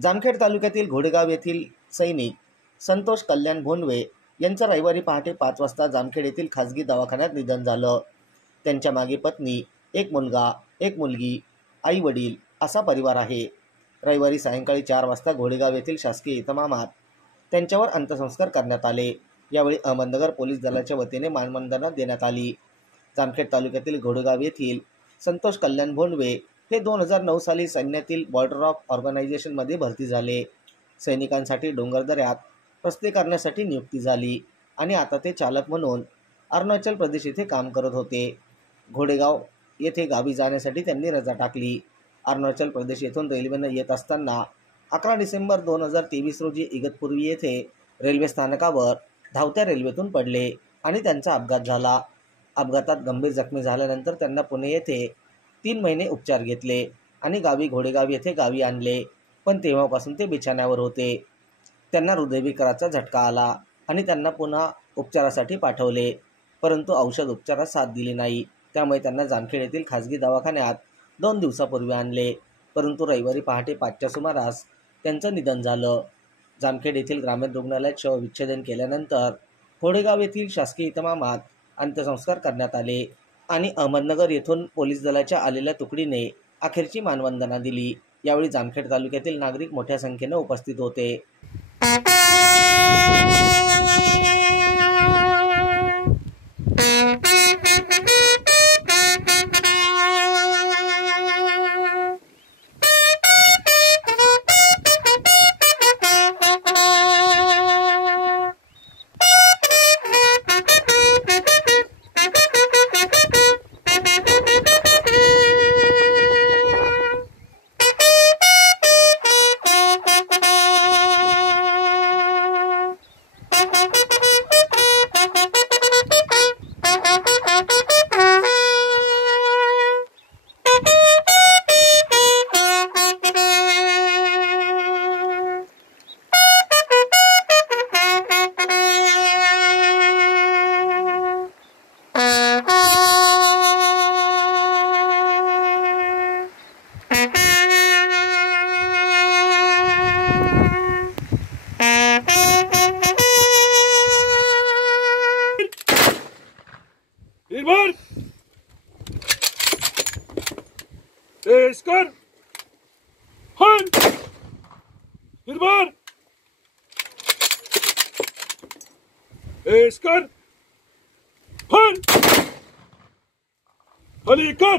जामखेड तालुक्यातील घोडेगाव येथील सैनिक संतोष कल्याण भोंडवे यांचं रविवारी पहाटे 5 वाजता जामखेड येथील खासगी दवाखान्यात निधन झालं। त्यांच्या मागे पत्नी, एक मुलगा, एक मुलगी, आई वडील असा परिवार आहे। रविवारी सायंकाळी 4 वाजता घोडेगाव येथील शासकीय इतमामात त्यांच्यावर अंत्यसंस्कार करण्यात आले। यावेळी अहमदनगर पोलीस दलाच्या वतीने मानवंदना देण्यात आली। जामखेड तालुक्यातील घोडेगाव येथील संतोष कल्याण भोंडवे हे 2009 साली सैन्यातील बॉर्डर ऑफ ऑर्गनायझेशनमध्ये भरती झाले। सैनिकांसाठी डोंगरदऱ्यात रस्ते करण्यासाठी नियुक्ती झाली आणि आता ते चालक म्हणून अरुणाचल प्रदेश येथे काम करत होते। घोडेगाव येथे गावी जाण्यासाठी त्यांनी रजा टाकली। अरुणाचल प्रदेश येथून रेल्वेने येत असताना 11 डिसेंबर 2023 रोजी इगतपुरी येथे रेल्वे स्थानकावर धावत्या रेल्वेतून पडले आणि त्यांचा अपघात झाला। अपघातात गंभीर जखमी झाल्यानंतर त्यांना पुणे येथे 3 महिने उपचार घेतले आणि घोडेगाव येथे गावी आणले, पण तेव्हापासून ते बिछाण्यावर होते। त्यांना हृदयविकाराचा झटका आला आणि त्यांना पुन्हा उपचारासाठी पाठवले, परंतु औषध उपचारास साथ दिली नाही। त्यामुळे त्यांना जामखेड येथील खासगी दवाखान्यात 2 दिवसापूर्वी आणले, परंतु रविवारी पहाटे 5च्या सुमारास त्यांचं निधन झालं। जामखेड येथील ग्रामीण रुग्णालयात शवविच्छेदन केल्यानंतर घोडेगाव येथील शासकीय इतमामात अंत्यसंस्कार करण्यात आले आणि अहमदनगर येथून पोलीस दलाच्या आलेल्या तुकडीने अखेरची मानवंदना दिली। यावेळी जामखेड तालुक्यातील नागरिक मोठ्या संख्येने उपस्थित होते। Esker Han Hirbar Esker Han Halikar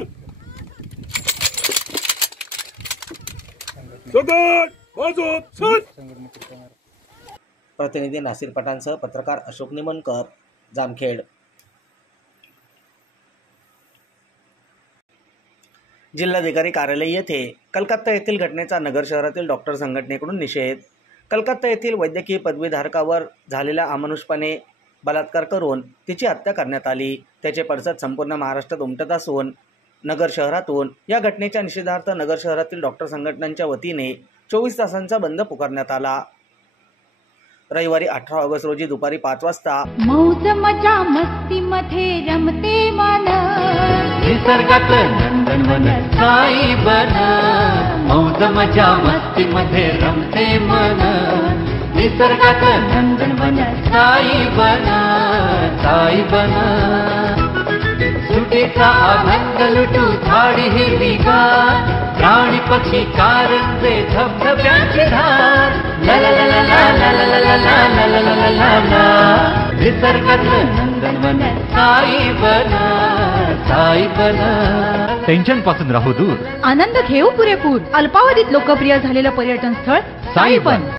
Sagat Bazot Sat। प्रतिनिधी नासिर पठाणसह पत्रकार अशोक निमनकर, जामखेड। जिल्हाधिकारी कार्यालय येथे कलकत्ता येथील घटनेचा नगर शहरातील डॉक्टर संघटनेकडून निषेध। कलकत्ता येथील वैद्यकीय पदवीधारकावर झालेल्या अमानुषपणे बलात्कार करून तिची हत्या करण्यात आली। त्याचे पडसाद संपूर्ण महाराष्ट्रात उमटत असून नगर शहरातून या घटनेच्या निषेधार्थ नगर शहरातील डॉक्टर संघटनांच्या वतीने 24 तासांचा बंद पुकारण्यात आला। रविवारी 18 ऑगस्ट रोजी दुपारी 5 वाजता मौज मजा मस्ती मध्ये रमते मन, निसर्गात नंदनवन साई बन। मौज मजा मस्ती मध्ये रमते मन, निसर्गात नंदनवन साई बन, साई बन। सुटीचा आनंद लुटू झाडी हिरवीगार, प्राणी पक्षी कारंजे धबधब्याची धार। ला ला ला ला ला ला ला ला ला ला ला ला ला। निसर्गात नंदनवन साई बन, साई बन। टेन्शन पासून राहू दूर, आनंद घेऊ पुरेपूर। अल्पावधीत लोकप्रिय झालेलं पर्यटन स्थळ साई बन।